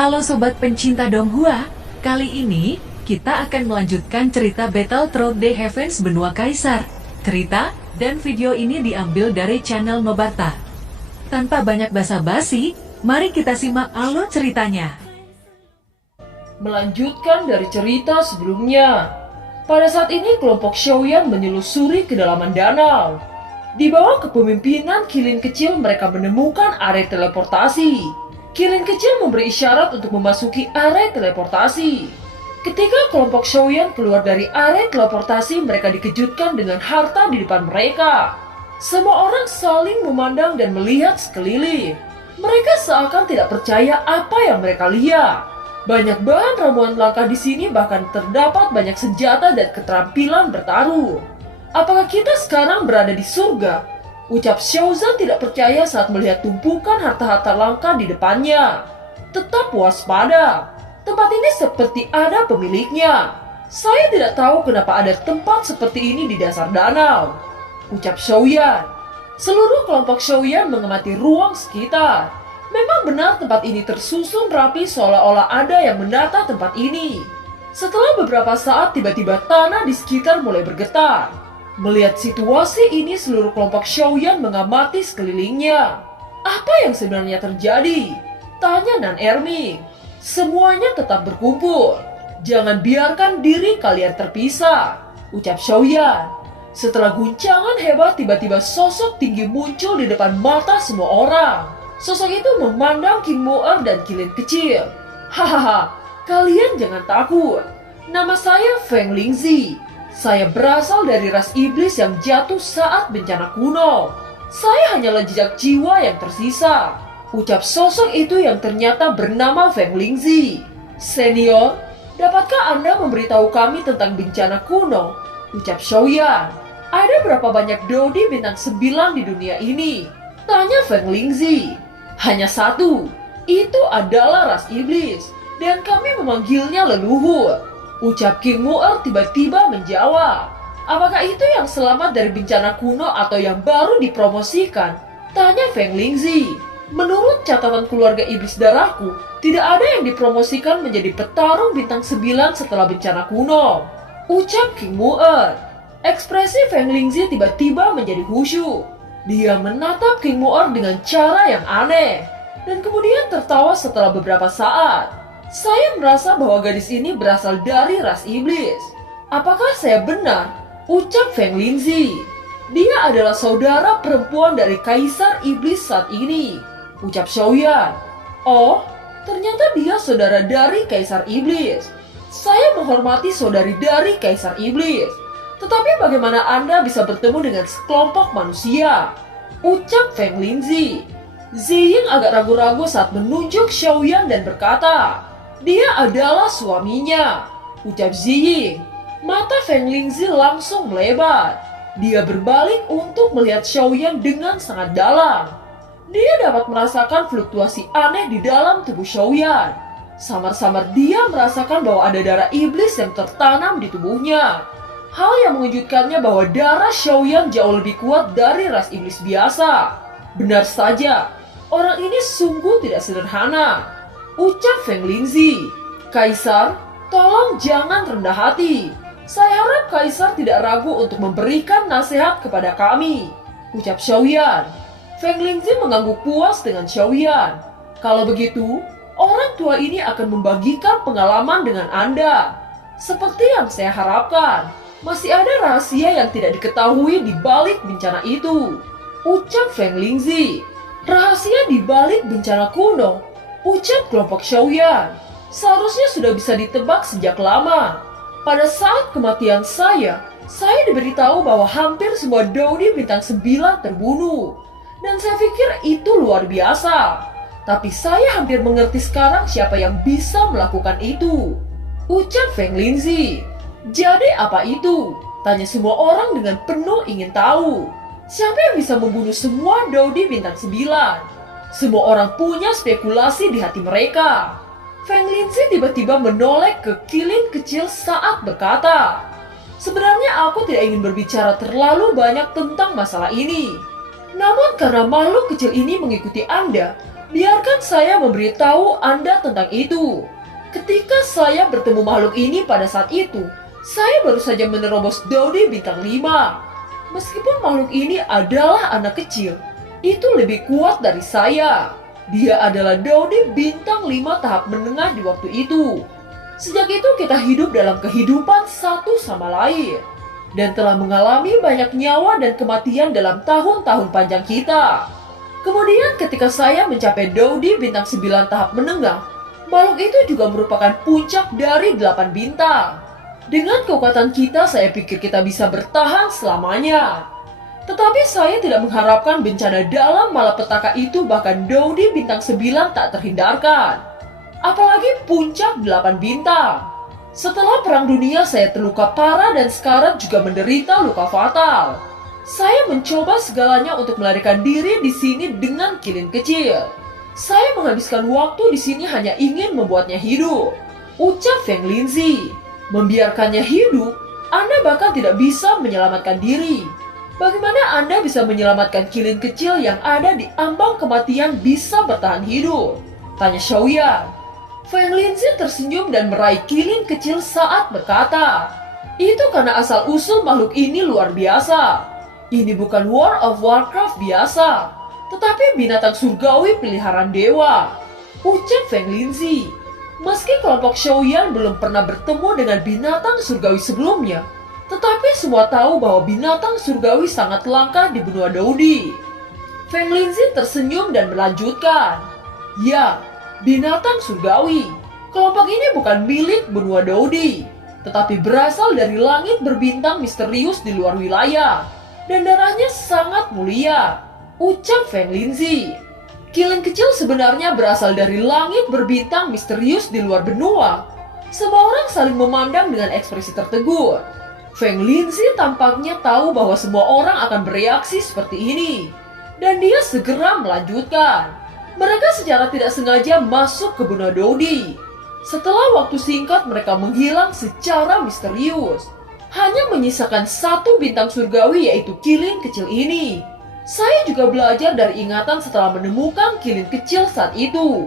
Halo Sobat pencinta Donghua, kali ini kita akan melanjutkan cerita Battle Through the Heavens Benua Kaisar. Cerita dan video ini diambil dari channel Nobarta. Tanpa banyak basa-basi, mari kita simak alur ceritanya. Melanjutkan dari cerita sebelumnya, pada saat ini kelompok Xiaoyan menyelusuri kedalaman danau. Di bawah kepemimpinan Kilin kecil mereka menemukan area teleportasi. Kilin kecil memberi isyarat untuk memasuki area teleportasi. Ketika kelompok Xiaoyan keluar dari area teleportasi, mereka dikejutkan dengan harta di depan mereka. Semua orang saling memandang dan melihat sekeliling. Mereka seakan tidak percaya apa yang mereka lihat. Banyak bahan ramuan langka di sini, bahkan terdapat banyak senjata dan keterampilan bertarung. Apakah kita sekarang berada di surga? Ucap Xiaozan tidak percaya saat melihat tumpukan harta-harta langka di depannya. Tetap waspada. Tempat ini seperti ada pemiliknya. Saya tidak tahu kenapa ada tempat seperti ini di dasar danau. Ucap Xiaoyan. Seluruh kelompok Xiaoyan mengamati ruang sekitar. Memang benar tempat ini tersusun rapi seolah-olah ada yang menata tempat ini. Setelah beberapa saat tiba-tiba tanah di sekitar mulai bergetar. Melihat situasi ini, seluruh kelompok Xiaoyan mengamati sekelilingnya. Apa yang sebenarnya terjadi? Tanya Nan Erming. Semuanya tetap berkumpul. Jangan biarkan diri kalian terpisah, ucap Xiaoyan. Setelah guncangan hebat, tiba-tiba sosok tinggi muncul di depan mata semua orang. Sosok itu memandang King Moer dan Kilin kecil. Hahaha, kalian jangan takut. Nama saya Feng Lingzi. Saya berasal dari ras iblis yang jatuh saat bencana kuno. Saya hanyalah jejak jiwa yang tersisa, ucap sosok itu yang ternyata bernama Feng Lingzi. Senior, dapatkah Anda memberitahu kami tentang bencana kuno? Ucap Xiaoyan. Ada berapa banyak Dodi bintang 9 di dunia ini? Tanya Feng Lingzi. Hanya satu, itu adalah ras iblis, dan kami memanggilnya leluhur. Ucap King Moer tiba-tiba menjawab. Apakah itu yang selamat dari bencana kuno atau yang baru dipromosikan? Tanya Feng Lingzi. Menurut catatan keluarga iblis darahku, tidak ada yang dipromosikan menjadi petarung bintang 9 setelah bencana kuno. Ucap King Moer. Ekspresi Feng Lingzi tiba-tiba menjadi khusyuk. Dia menatap King Moer dengan cara yang aneh, dan kemudian tertawa setelah beberapa saat. Saya merasa bahwa gadis ini berasal dari ras iblis. Apakah saya benar? Ucap Feng Lingzi. Dia adalah saudara perempuan dari Kaisar Iblis saat ini. Ucap Xiaoyan. Oh, ternyata dia saudara dari Kaisar Iblis. Saya menghormati saudari dari Kaisar Iblis. Tetapi bagaimana Anda bisa bertemu dengan sekelompok manusia? Ucap Feng Lingzi. Ziying agak ragu-ragu saat menunjuk Xiaoyan dan berkata, dia adalah suaminya, ucap Ziying. Mata Feng Lingzi langsung melebar. Dia berbalik untuk melihat Xiaoyan dengan sangat dalam. Dia dapat merasakan fluktuasi aneh di dalam tubuh Xiaoyan. Samar-samar dia merasakan bahwa ada darah iblis yang tertanam di tubuhnya. Hal yang mengejutkannya bahwa darah Xiaoyan jauh lebih kuat dari ras iblis biasa. Benar saja, orang ini sungguh tidak sederhana. Ucap Feng Lingzi. Kaisar, tolong jangan rendah hati. Saya harap Kaisar tidak ragu untuk memberikan nasihat kepada kami, ucap Xiaoyan. Feng Lingzi mengangguk puas dengan Xiaoyan. Kalau begitu, orang tua ini akan membagikan pengalaman dengan Anda. Seperti yang saya harapkan, masih ada rahasia yang tidak diketahui di balik bencana itu, ucap Feng Lingzi. Rahasia di balik bencana kuno, ucap kelompok Xiaoyan. Seharusnya sudah bisa ditebak sejak lama. Pada saat kematian saya diberitahu bahwa hampir semua Dodi bintang 9 terbunuh. Dan saya pikir itu luar biasa. Tapi saya hampir mengerti sekarang siapa yang bisa melakukan itu, ucap Feng Lingzi. Jadi apa itu? Tanya semua orang dengan penuh ingin tahu. Siapa yang bisa membunuh semua Dodi bintang 9? Semua orang punya spekulasi di hati mereka. Feng Lingzi tiba-tiba menoleh ke Kilin kecil saat berkata, sebenarnya aku tidak ingin berbicara terlalu banyak tentang masalah ini. Namun karena makhluk kecil ini mengikuti Anda, Biarkan saya memberitahu Anda tentang itu. Ketika saya bertemu makhluk ini pada saat itu, saya baru saja menerobos Dodi bintang 5. Meskipun makhluk ini adalah anak kecil, itu lebih kuat dari saya. Dia adalah Dodi bintang 5 tahap menengah di waktu itu. Sejak itu kita hidup dalam kehidupan satu sama lain, dan telah mengalami banyak nyawa dan kematian dalam tahun-tahun panjang kita. Kemudian ketika saya mencapai Dodi bintang 9 tahap menengah, makhluk itu juga merupakan puncak dari 8 bintang. Dengan kekuatan kita, saya pikir kita bisa bertahan selamanya. Tetapi saya tidak mengharapkan bencana dalam malapetaka itu, bahkan Dodi bintang 9 tak terhindarkan. Apalagi puncak 8 bintang. Setelah perang dunia, saya terluka parah dan sekarang juga menderita luka fatal. Saya mencoba segalanya untuk melarikan diri di sini dengan kilin kecil. Saya menghabiskan waktu di sini hanya ingin membuatnya hidup, ucap Feng Linzi. Membiarkannya hidup, Anda bahkan tidak bisa menyelamatkan diri. Bagaimana Anda bisa menyelamatkan kilin kecil yang ada di ambang kematian bisa bertahan hidup? Tanya Xiaoyan. Feng Linzi tersenyum dan meraih kilin kecil saat berkata, itu karena asal-usul makhluk ini luar biasa. Ini bukan World of Warcraft biasa, tetapi binatang surgawi peliharaan dewa, ucap Feng Linzi. Meski kelompok Xiaoyan belum pernah bertemu dengan binatang surgawi sebelumnya, tetapi semua tahu bahwa binatang surgawi sangat langka di benua Dodi. Feng Linzi tersenyum dan melanjutkan, ya, binatang surgawi. Kelompok ini bukan milik benua Dodi, tetapi berasal dari langit berbintang misterius di luar wilayah, dan darahnya sangat mulia, ucap Feng Linzi. Kilin kecil sebenarnya berasal dari langit berbintang misterius di luar benua. Semua orang saling memandang dengan ekspresi tertegun. Feng Linzi tampaknya tahu bahwa semua orang akan bereaksi seperti ini, dan dia segera melanjutkan. Mereka secara tidak sengaja masuk ke benua Dodi. Setelah waktu singkat mereka menghilang secara misterius. Hanya menyisakan satu bintang surgawi, yaitu kilin kecil ini. Saya juga belajar dari ingatan setelah menemukan kilin kecil saat itu.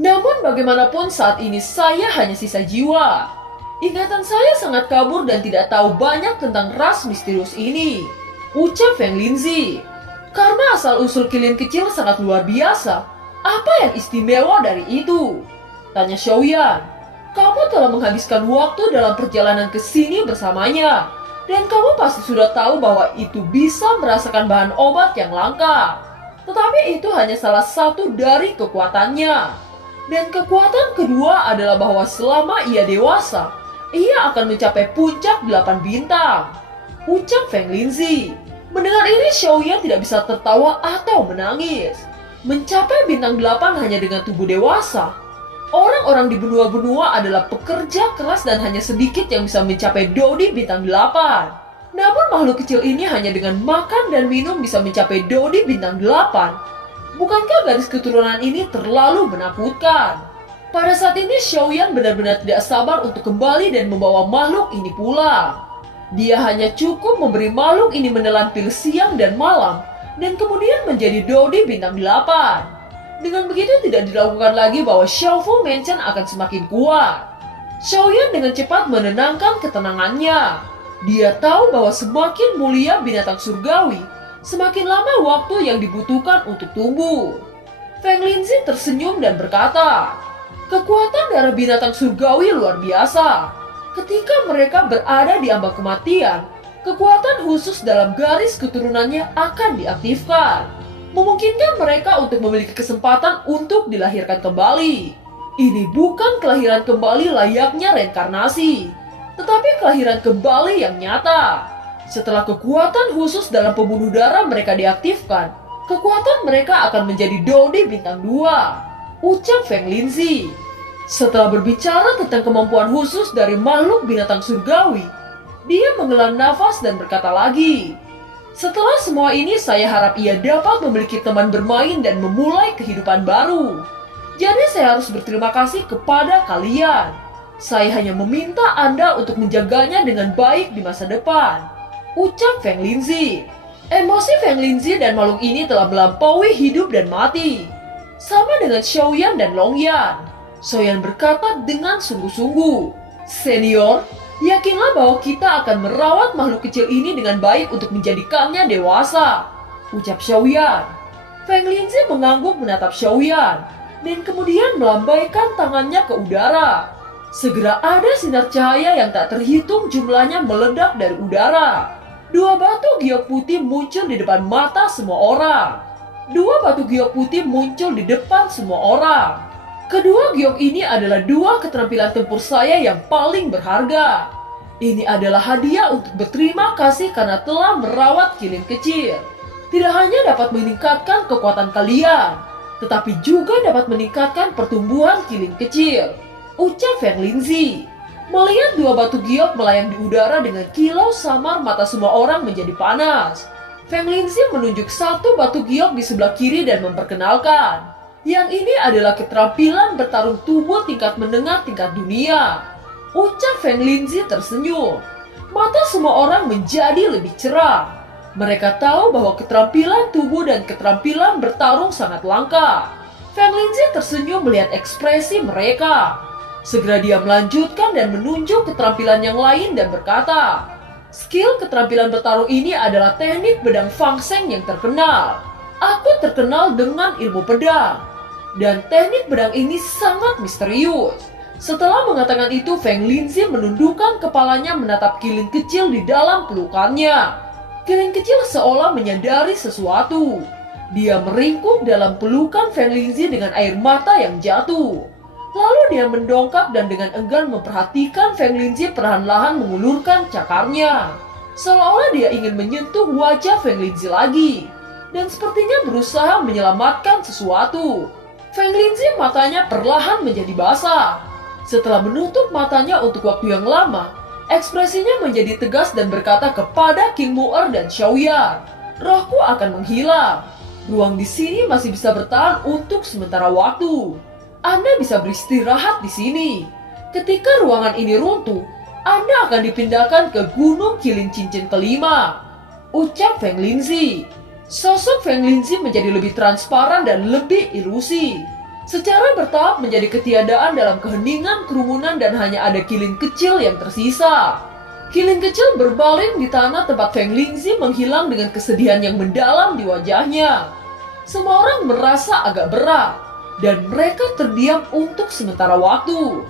Namun bagaimanapun saat ini saya hanya sisa jiwa. Ingatan saya sangat kabur dan tidak tahu banyak tentang ras misterius ini, ucap Feng Linzi. Karena asal-usul kilin kecil sangat luar biasa, apa yang istimewa dari itu? Tanya Xiaoyan. Kamu telah menghabiskan waktu dalam perjalanan ke sini bersamanya, dan kamu pasti sudah tahu bahwa itu bisa merasakan bahan obat yang langka. Tetapi itu hanya salah satu dari kekuatannya. Dan kekuatan kedua adalah bahwa selama ia dewasa, ia akan mencapai puncak 8 bintang, ucap Feng Linzi. Mendengar ini Xiaoyan tidak bisa tertawa atau menangis. Mencapai bintang 8 hanya dengan tubuh dewasa. Orang-orang di benua-benua adalah pekerja keras dan hanya sedikit yang bisa mencapai Dodi bintang 8. Namun makhluk kecil ini hanya dengan makan dan minum bisa mencapai Dodi bintang 8. Bukankah garis keturunan ini terlalu menakutkan? Pada saat ini Xiaoyan benar-benar tidak sabar untuk kembali dan membawa makhluk ini pulang. Dia hanya cukup memberi makhluk ini menelan pil siang dan malam, dan kemudian menjadi Dodi bintang 8. Dengan begitu tidak dilakukan lagi bahwa Xiaofu Mansion akan semakin kuat. Xiaoyan dengan cepat menenangkan ketenangannya. Dia tahu bahwa semakin mulia binatang surgawi, semakin lama waktu yang dibutuhkan untuk tumbuh. Feng Linzi tersenyum dan berkata, kekuatan darah binatang surgawi luar biasa. Ketika mereka berada di ambang kematian, kekuatan khusus dalam garis keturunannya akan diaktifkan, memungkinkan mereka untuk memiliki kesempatan untuk dilahirkan kembali. Ini bukan kelahiran kembali layaknya reinkarnasi, tetapi kelahiran kembali yang nyata. Setelah kekuatan khusus dalam pembunuh darah mereka diaktifkan, kekuatan mereka akan menjadi Dodi bintang 2, ucap Feng Linzi. Setelah berbicara tentang kemampuan khusus dari makhluk binatang surgawi, dia menghela nafas dan berkata lagi, setelah semua ini saya harap ia dapat memiliki teman bermain dan memulai kehidupan baru. Jadi saya harus berterima kasih kepada kalian. Saya hanya meminta Anda untuk menjaganya dengan baik di masa depan, ucap Feng Linzi. Emosi Feng Linzi dan makhluk ini telah melampaui hidup dan mati. Sama dengan Xiaoyan dan Longyan. Xiaoyan berkata dengan sungguh-sungguh, "Senior, yakinlah bahwa kita akan merawat makhluk kecil ini dengan baik untuk menjadikannya dewasa," ucap Xiaoyan. Feng Linzi mengangguk menatap Xiaoyan dan kemudian melambaikan tangannya ke udara. Segera ada sinar cahaya yang tak terhitung jumlahnya meledak dari udara. Dua batu giok putih muncul di depan mata semua orang. Dua batu giok putih muncul di depan semua orang. Kedua giok ini adalah dua keterampilan tempur saya yang paling berharga. Ini adalah hadiah untuk berterima kasih karena telah merawat kilin kecil. Tidak hanya dapat meningkatkan kekuatan kalian, tetapi juga dapat meningkatkan pertumbuhan kilin kecil, ucap Feng Linzi. Melihat dua batu giok melayang di udara dengan kilau samar, mata semua orang menjadi panas. Feng Linzi menunjuk satu batu giok di sebelah kiri dan memperkenalkan. Yang ini adalah keterampilan bertarung tubuh tingkat menengah tingkat dunia, ucap Feng Linzi tersenyum. Mata semua orang menjadi lebih cerah. Mereka tahu bahwa keterampilan tubuh dan keterampilan bertarung sangat langka. Feng Linzi tersenyum melihat ekspresi mereka. Segera dia melanjutkan dan menunjuk keterampilan yang lain dan berkata, "Skill keterampilan bertarung ini adalah teknik pedang Fang Sheng yang terkenal. Aku terkenal dengan ilmu pedang. Dan teknik pedang ini sangat misterius." Setelah mengatakan itu, Feng Linzi menundukkan kepalanya menatap kilin kecil di dalam pelukannya. Kilin kecil seolah menyadari sesuatu. Dia meringkuk dalam pelukan Feng Linzi dengan air mata yang jatuh. Lalu dia mendongak dan dengan enggan memperhatikan Feng Linzi perlahan-lahan mengulurkan cakarnya. Seolah-olah dia ingin menyentuh wajah Feng Linzi lagi. Dan sepertinya berusaha menyelamatkan sesuatu. Feng Linzi matanya perlahan menjadi basah. Setelah menutup matanya untuk waktu yang lama, ekspresinya menjadi tegas dan berkata kepada King Mu'er dan Xiaoyan, "Rohku akan menghilang. Ruang di sini masih bisa bertahan untuk sementara waktu. Anda bisa beristirahat di sini. Ketika ruangan ini runtuh, Anda akan dipindahkan ke Gunung Kilin Cincin kelima," ucap Feng Linzi. Sosok Feng Linzi menjadi lebih transparan dan lebih ilusi. Secara bertahap menjadi ketiadaan dalam keheningan kerumunan dan hanya ada kilin kecil yang tersisa. Kilin kecil berbaring di tanah tempat Feng Linzi menghilang dengan kesedihan yang mendalam di wajahnya. Semua orang merasa agak berat dan mereka terdiam untuk sementara waktu.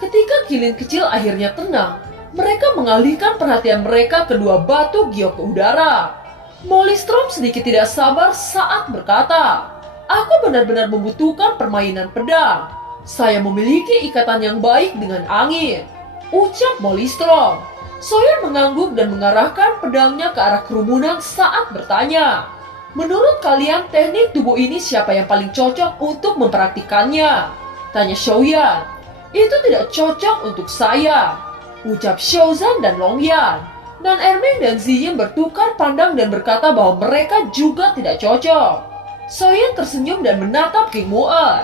Ketika kilin kecil akhirnya tenang, mereka mengalihkan perhatian mereka ke dua batu giok ke udara. Molly Strom sedikit tidak sabar saat berkata, "Aku benar-benar membutuhkan permainan pedang. Saya memiliki ikatan yang baik dengan angin," ucap Molly Strom. Sawyer mengangguk dan mengarahkan pedangnya ke arah kerumunan saat bertanya, "Menurut kalian teknik tubuh ini siapa yang paling cocok untuk mempraktikannya?" tanya Xiaoyan. "Itu tidak cocok untuk saya," ucap Xiaozan dan Longyan. Dan Erming dan Ziyin bertukar pandang dan berkata bahwa mereka juga tidak cocok. Xiaoyan tersenyum dan menatap King Mu'er.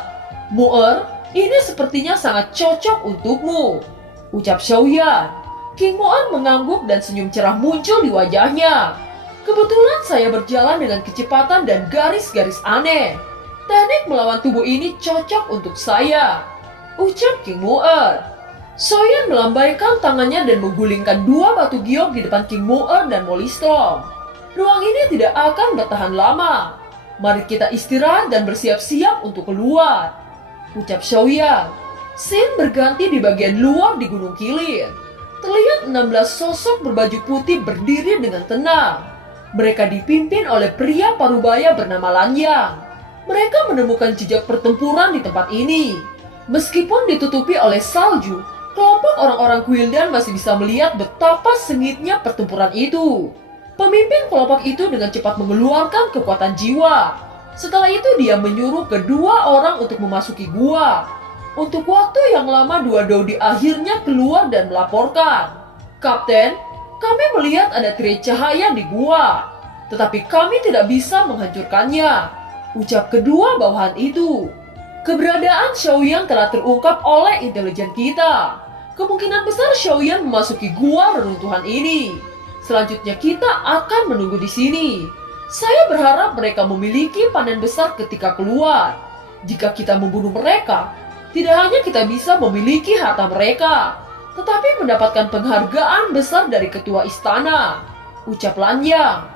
"Mu'er, ini sepertinya sangat cocok untukmu," ucap Xiaoyan. King Mu'er mengangguk dan senyum cerah muncul di wajahnya. "Kebetulan saya berjalan dengan kecepatan dan garis-garis aneh. Teknik melawan tubuh ini cocok untuk saya," ucap King Mu'er. Xiaoyan melambaikan tangannya dan menggulingkan dua batu giok di depan King Mu'er dan Molly Strom. "Ruang ini tidak akan bertahan lama. Mari kita istirahat dan bersiap-siap untuk keluar," ucap Xiaoyan. Scene berganti di bagian luar di Gunung Kilin. Terlihat 16 sosok berbaju putih berdiri dengan tenang. Mereka dipimpin oleh pria parubaya bernama Lan Yang. Mereka menemukan jejak pertempuran di tempat ini. Meskipun ditutupi oleh salju, kelompok orang-orang Guildan masih bisa melihat betapa sengitnya pertempuran itu. Pemimpin kelompok itu dengan cepat mengeluarkan kekuatan jiwa. Setelah itu dia menyuruh kedua orang untuk memasuki gua. Untuk waktu yang lama dua Daudi akhirnya keluar dan melaporkan, "Kapten, kami melihat ada tirai cahaya di gua, tetapi kami tidak bisa menghancurkannya," ucap kedua bawahan itu. "Keberadaan Xiaoyan telah terungkap oleh intelijen kita. Kemungkinan besar Xiaoyan memasuki gua reruntuhan ini. Selanjutnya kita akan menunggu di sini. Saya berharap mereka memiliki panen besar ketika keluar. Jika kita membunuh mereka, tidak hanya kita bisa memiliki harta mereka, tetapi mendapatkan penghargaan besar dari ketua istana, ucap Lan Yang.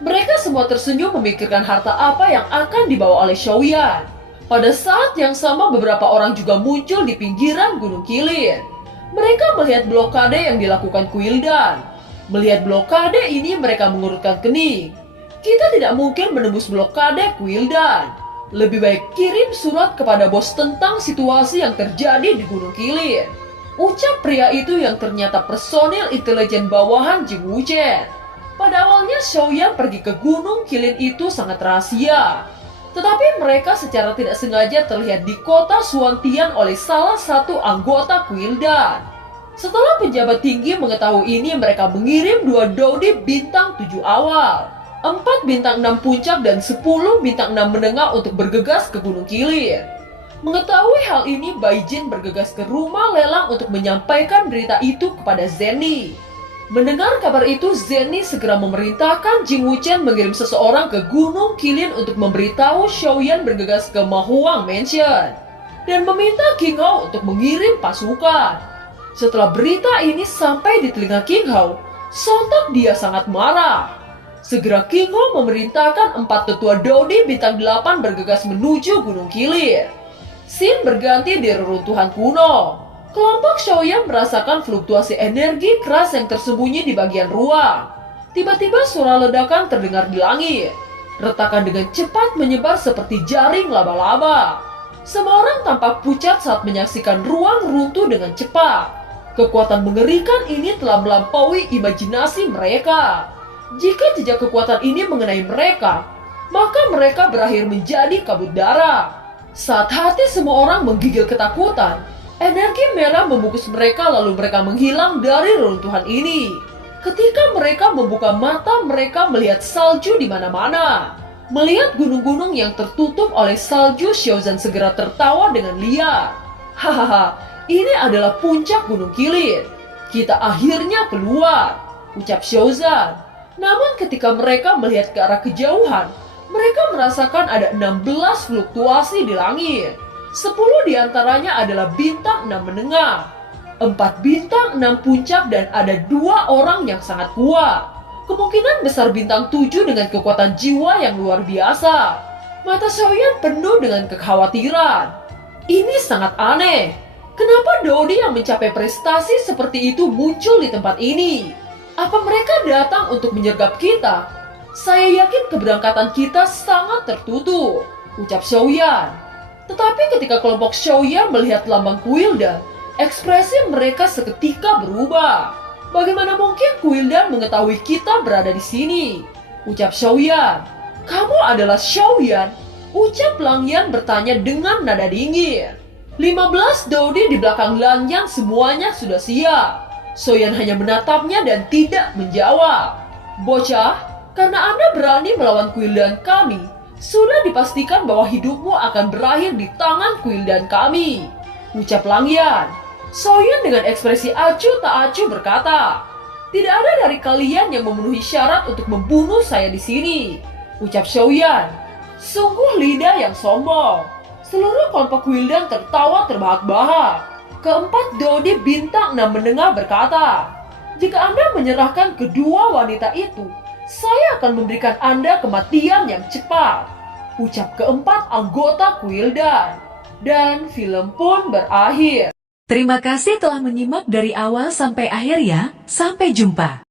Mereka semua tersenyum memikirkan harta apa yang akan dibawa oleh Xiaoyan. Pada saat yang sama beberapa orang juga muncul di pinggiran Gunung Qilin. Mereka melihat blokade yang dilakukan Kuildan. Melihat blokade ini mereka mengurutkan kening. Kita tidak mungkin menembus blokade Kuildan. Lebih baik kirim surat kepada bos tentang situasi yang terjadi di Gunung Qilin. Ucap pria itu yang ternyata personil intelijen bawahan Jing Wuchen. Pada awalnya Xiaoyan pergi ke Gunung Qilin itu sangat rahasia. Tetapi mereka secara tidak sengaja terlihat di kota Suantian oleh salah satu anggota Kuildan. Setelah penjabat tinggi mengetahui ini, mereka mengirim 2 Dodi bintang 7 awal, 4 bintang 6 puncak dan 10 bintang 6 menengah untuk bergegas ke Gunung Qilin. Mengetahui hal ini, Bai Jin bergegas ke rumah lelang untuk menyampaikan berita itu kepada Zenny. Mendengar kabar itu, Zenny segera memerintahkan Jing Wuchen mengirim seseorang ke Gunung Qilin untuk memberitahu Xiaoyan bergegas ke Mahuang Mansion dan meminta King Hao untuk mengirim pasukan. Setelah berita ini sampai di telinga King Hao, sontak dia sangat marah. Segera King Hao memerintahkan 4 tetua Dodi bintang 8 bergegas menuju Gunung Qilin. Scene berganti di reruntuhan kuno. Kelompok Xiaoyan merasakan fluktuasi energi keras yang tersembunyi di bagian ruang. Tiba-tiba suara ledakan terdengar di langit. Retakan dengan cepat menyebar seperti jaring laba-laba. Semua orang tampak pucat saat menyaksikan ruang runtuh dengan cepat. Kekuatan mengerikan ini telah melampaui imajinasi mereka. Jika jejak kekuatan ini mengenai mereka, maka mereka berakhir menjadi kabut darah. Saat hati semua orang menggigil ketakutan, energi merah membungkus mereka lalu mereka menghilang dari reruntuhan ini. Ketika mereka membuka mata, mereka melihat salju di mana-mana. Melihat gunung-gunung yang tertutup oleh salju, Xiaozan segera tertawa dengan liar. Hahaha, ini adalah puncak Gunung Qilin. Kita akhirnya keluar, ucap Xiaozan. Namun ketika mereka melihat ke arah kejauhan, mereka merasakan ada 16 fluktuasi di langit. 10 diantaranya adalah bintang 6 menengah, 4 bintang 6 puncak, dan ada 2 orang yang sangat kuat. Kemungkinan besar bintang 7 dengan kekuatan jiwa yang luar biasa. Mata Xiaoyan penuh dengan kekhawatiran. Ini sangat aneh. Kenapa Dodi yang mencapai prestasi seperti itu muncul di tempat ini? Apa mereka datang untuk menyergap kita? Saya yakin keberangkatan kita sangat tertutup, ucap Xiaoyan. Tetapi ketika kelompok Xiaoyan melihat lambang Kuildan, ekspresi mereka seketika berubah. Bagaimana mungkin Kuildan mengetahui kita berada di sini? Ucap Xiaoyan. Kamu adalah Xiaoyan? Ucap Lang Yan bertanya dengan nada dingin. 15 Dodi di belakang Lang Yan semuanya sudah siap. Xiaoyan hanya menatapnya dan tidak menjawab. Bocah, karena Anda berani melawan Kuildan kami, sudah dipastikan bahwa hidupmu akan berakhir di tangan Kuildan kami, ucap Lang Yan. Xiaoyan dengan ekspresi acuh tak acuh berkata, tidak ada dari kalian yang memenuhi syarat untuk membunuh saya di sini, ucap Xiaoyan. Sungguh lidah yang sombong. Seluruh kelompok Kuildan tertawa terbahak-bahak. Keempat Dodi bintang 6 menengah berkata, jika Anda menyerahkan kedua wanita itu, saya akan memberikan Anda kematian yang cepat, ucap keempat anggota Kuildan. Dan film pun berakhir. Terima kasih telah menyimak dari awal sampai akhir ya. Sampai jumpa.